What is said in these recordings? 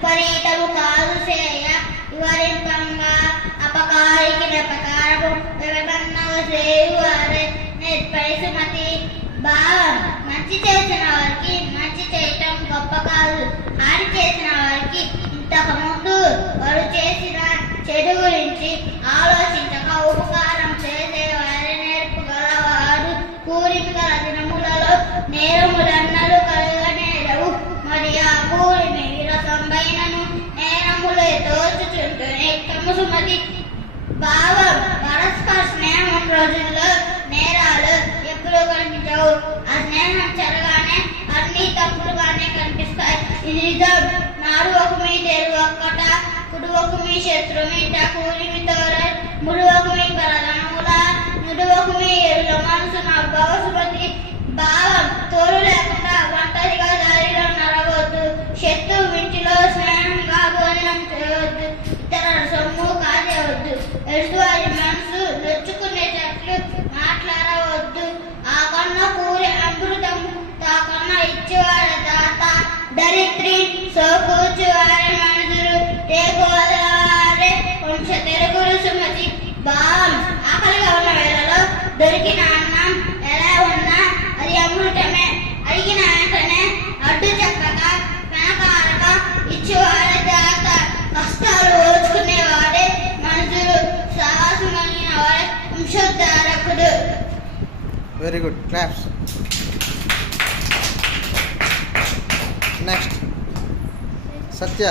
విపరీతము కాదు చేయ వివరింపంగా అపకారికి నెపకారము వివరణము చేయువారే నేర్పరి సుమతి. భావం మంచి చేసిన వారికి మంచి చేయటం గొప్ప కాదు, హాని చేసిన వారికి ఇంతకు ముందు వారు చేసిన చెడు గురించి ఆలోచించక ఉపకారం చేసేవారి నేర్పుగలవాడు. కూలిమి గల దినములలో నేరములన్నలు కలుగనేరవు, మరి ఆ కూలిమి విరసంబైనను నేరములే తోచుచుంటూ ఎక్కము సుమతి. భావం పరస్పర స్నేహం రోజుల్లో నేరాలు ఎప్పుడు కనిపించవు. ఆ స్నేహం చెరగానే అన్ని తప్పులుగానే కనిపిస్తాయి. ఇది నిజం. నాడు ఒక మీ తెరు ఒక్కట, కుడువకు మీ శత్రు మీట, కూలిమి తోర ముడువకు మీ బలదనముల, నుడువకు మీ ఎరుల మనసు నా భవసుమతి. భావం తోడు లేకుండా ఒంటరిగా దారిలో నడవద్దు, శత్రువు ఇంటిలో స్నేహంగా భోజనం చేయవద్దు, ఇతరుల సొమ్ము కాజేయవద్దు, ఎదుటివారి మనసు నొచ్చుకునే చెట్లు మాట్లాడవద్దు. ఆ కొన్న కూరి అమృతం తాకొన్న ఇచ్చేవాడ దాత, దరిద్రి సోకూర్చువారి మనసులు రేగోదవారే వంశ తెరుగులు సుమతి. భావం ఆకలిగా ఉన్న వేళలో దొరికిన అన్నం ఎలా ఉన్నా అది అమృతమే. అడిగిన వెంటనే అడ్డు చెప్పక వెనకాలక ఇచ్చేవాడే దాత, కష్టాలు ఓర్చుకునేవాడే మనుషులు, సాహసం కలిగిన వాడే వంశోద్ధారకుడు. Very good, claps. Next Satya.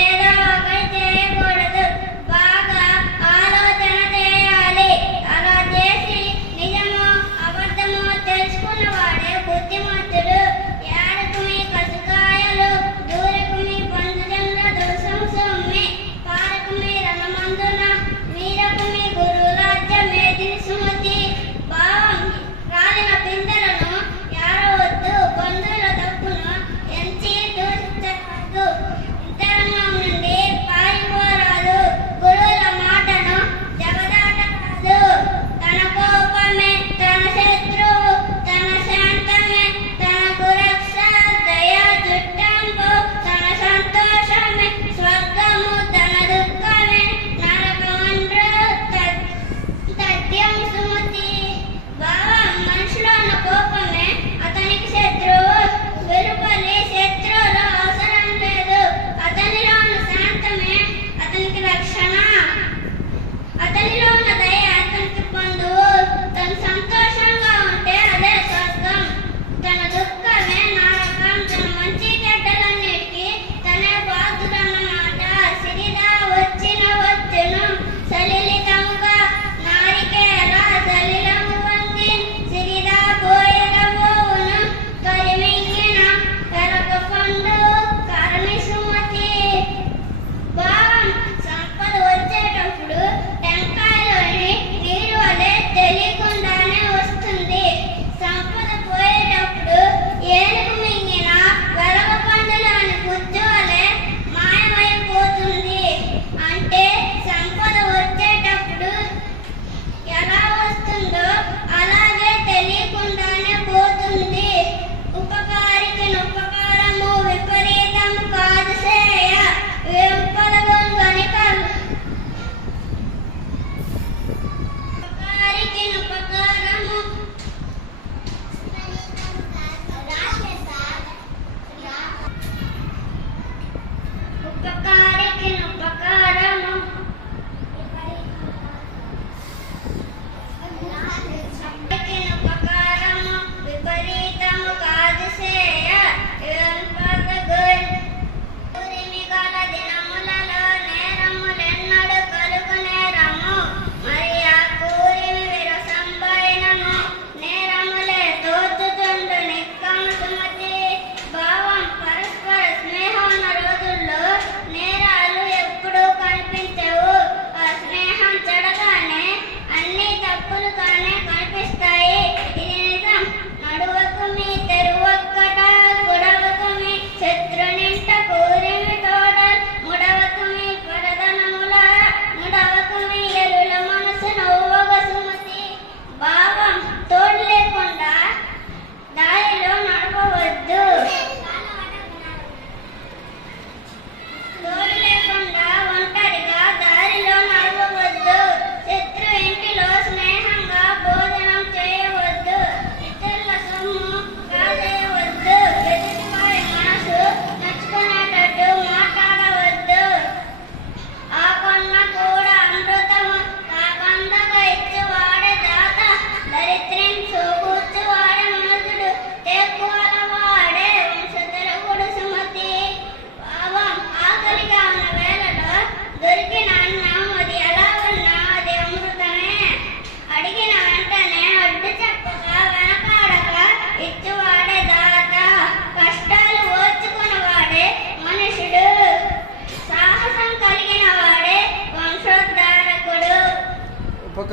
ఏదో ఒకటి చేయకూడదు. బాగా ఆలోచన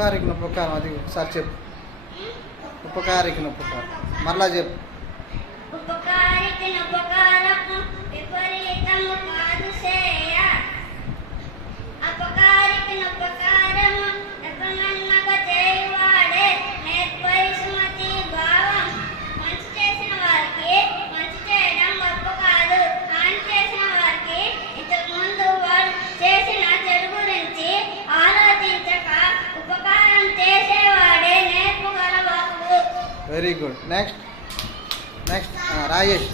ఉపకారికి ఉపకారం అది ఒకసారి చెప్పు. ఉపకారికి ఉపకారం మరలా చెప్పు. ఉపకారికి ఉపకారము విపరీతము కాదు చేయ. అపకారికి ఉపకారము ఎపమన్నగ చేయువాడే నేర్పరి సుమతి భావం. మంచి చేసిన వారికి మంచి చేయడం గొప్ప కాదు. హాని చేసిన వారికి ఇంతకు ముందు వారు చేసిన చెడు గురించి ఆలోచించక ఉపకారం చేసేవాడే నేర్పు గలవాడు. Very good. నెక్స్ట్ రాజేష్.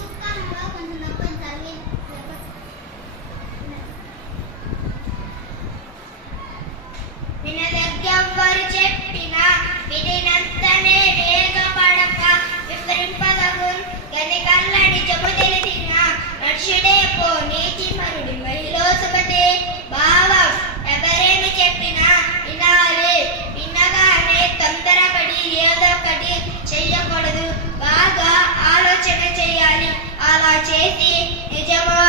వినదగ్గెవ్వరు చెప్పినా వినినంతనే వేగపడక వివరింపదగు గనికల్ల నిజము తెలిసిన నర్షుడే పో నీతిపరుడి మహిళో సుమతి భావం. ఎవరేమి చెప్పినా వినాలి. వినగానే తొందరపడి ఏదో ఒకటి చెయ్యకూడదు. బాగా ఆలోచన చేయాలి. అలా చేసి నిజమో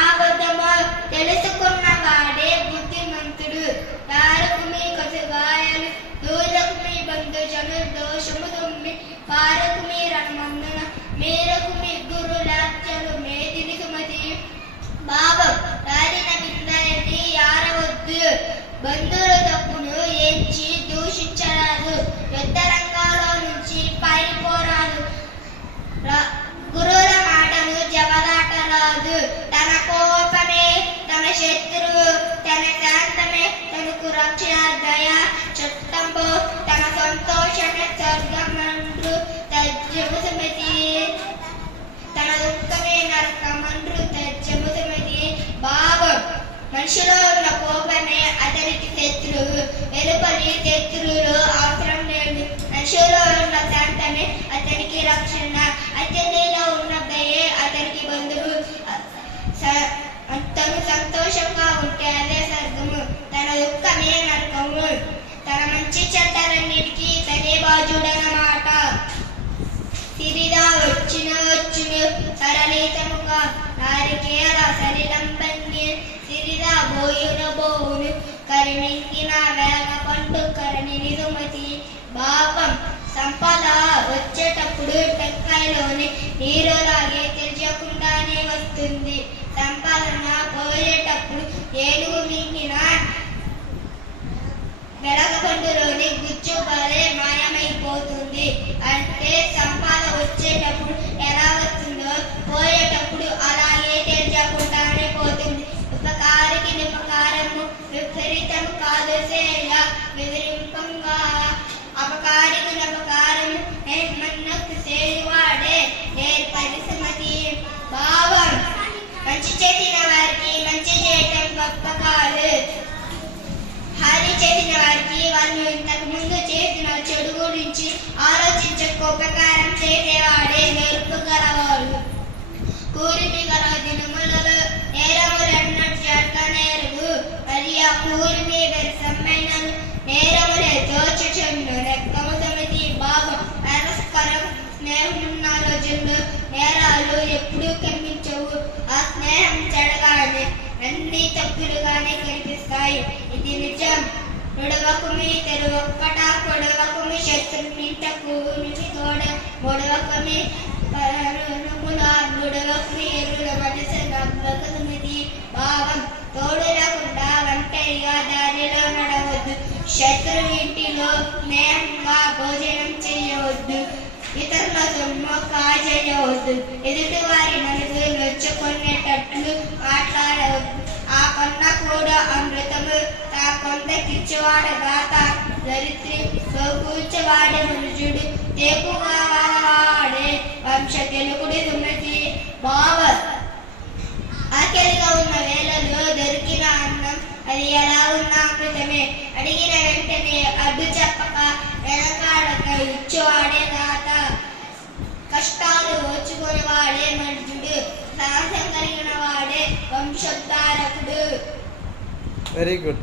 అబద్ధమో తెలుసుకున్నవాడే బుద్ధిమంతుడు. దారుకు మీ కసుగాయలు దూరకు మీ బంధుజను దోషము దుమ్మి పారకు మీ రన్మందున మీరకు మీ గురు లాక్చలు మేదిని సుమతి భావం. దారిన బిందరిని యారవద్దు. బంధువుల తప్పును ఎంచి దూషించరాదు. యుద్ధ రంగాల్లో నుంచి పారిపోరాదు. గురువుల మాటను జవదాటరాదు. తన కోపమే తన శత్రువు, తన శాంతమే తనకు రక్షణ. దయ చుట్టంబు తన సంతోషమే స్వర్గమండ్రు తజ్జము సుమతి. తన దుఃఖమే నరకమండ్రు తజ్జము సుమతి భావం. మనిషిలో ఉన్న కోపమే అతనికి శత్రువు. వెలుపలి శత్రువులు అవసరం లేదు. మనిషిలో ఉన్న శాంతమే అతనికి రక్షణ. అతనిలో ఉన్న దయే అతనికి బంధువు. తను సంతోషంగా ఉంటే అదే స్వర్గము. తన దుఃఖమే నరకము. తన మంచి చెడ్డలన్నిటికీ తనే బాజుడనమాట. సిరిదా వచ్చును సరళితముగా నారికేల సలిలంబన్య సిరిదా బోయును కరిమింకిన వేగ పండు కరణిని సుమతి భావం. సంపద వచ్చేటప్పుడు టెక్కాయలోని నీరులాగే తెలియకుండానే వస్తుంది. సంపాదన పోయేటప్పుడు ఏనుగు మింగిన వెలగపండులోని గుజ్జు వలె మాయమైపోతుంది. అంటే సంపాద వచ్చేటప్పుడు ఎలా వస్తుందో పోయేటప్పుడు అలాగే తెలియకుండానే పోతుంది. ఉపకారికి ఉపకారము విపరీతము కాదు చేయ వివరింపంగా. అపకారికి అపకారము నేర్మన్నకు చేయువాడే నేర్పరి సుమతి భావం. మంచి చేసిన వారికి మంచి చేయటం గొప్ప కాదు. హాని చేసిన వారికి వాళ్ళు ఇంతకు ముందు చేసిన చెడు గురించి ఆలోచించక ఉపకారం చేసేవాడే నేర్పు గలవాడు. కూరిమి గల దినములలో నేరములన్నట్టు అట్ల నేరదు. మరి ఆ కూరిమి వెరసమ్మైనను నేరములే దోచుచుండు రెక్కము సమితి భావం. పరస్పరం స్నేహమున్న రోజుల్లో నేరాలు ఎప్పుడూ కనిపించవు. ఆ స్నేహం చెడగానే అన్ని తప్పులుగానే కనిపిస్తాయి. ఇది నిజం. నుడవకుమి తెరువొక్కట కొడవకుమి శత్రునింట కూనికి తోడ మొడవకుమి పరుముల నుడవకుమి ఎరుల మనసు నవ్వక సుమతి భావం. తోడు లేకుండా ఒంటరిగా దారిలో నడవద్దు. శత్రువింటిలో స్నేహంగా భోజనం చేయవద్దు. ఇతరుల సొమ్ము కాజేయవద్దు. ఎదుటి వారి మనసు నొచ్చుకునేటట్లు మాట్లాడవద్దు. ఆ కొన్న కూడా అమృతము తా కొందకిచ్చువాడ దాత దరిద్రి కూర్చవాడే మనుషుడు తేపుగా వాడే వంశ తెలుగుడి సుమతి భావ. ఆకలిగా ఉన్న వేళలో దొరికిన అన్నం అది ఎలా ఉన్న అమృతమే. అడిగిన వెంటనే అడ్డు చెప్పక వెనకాడక ఇచ్చువాడే దాత. కష్టాలు ఓచుకుని వాడే మనుషుడు. సాహసం కలిగిన వాడే వంశోద్ధారకుడు. Very good.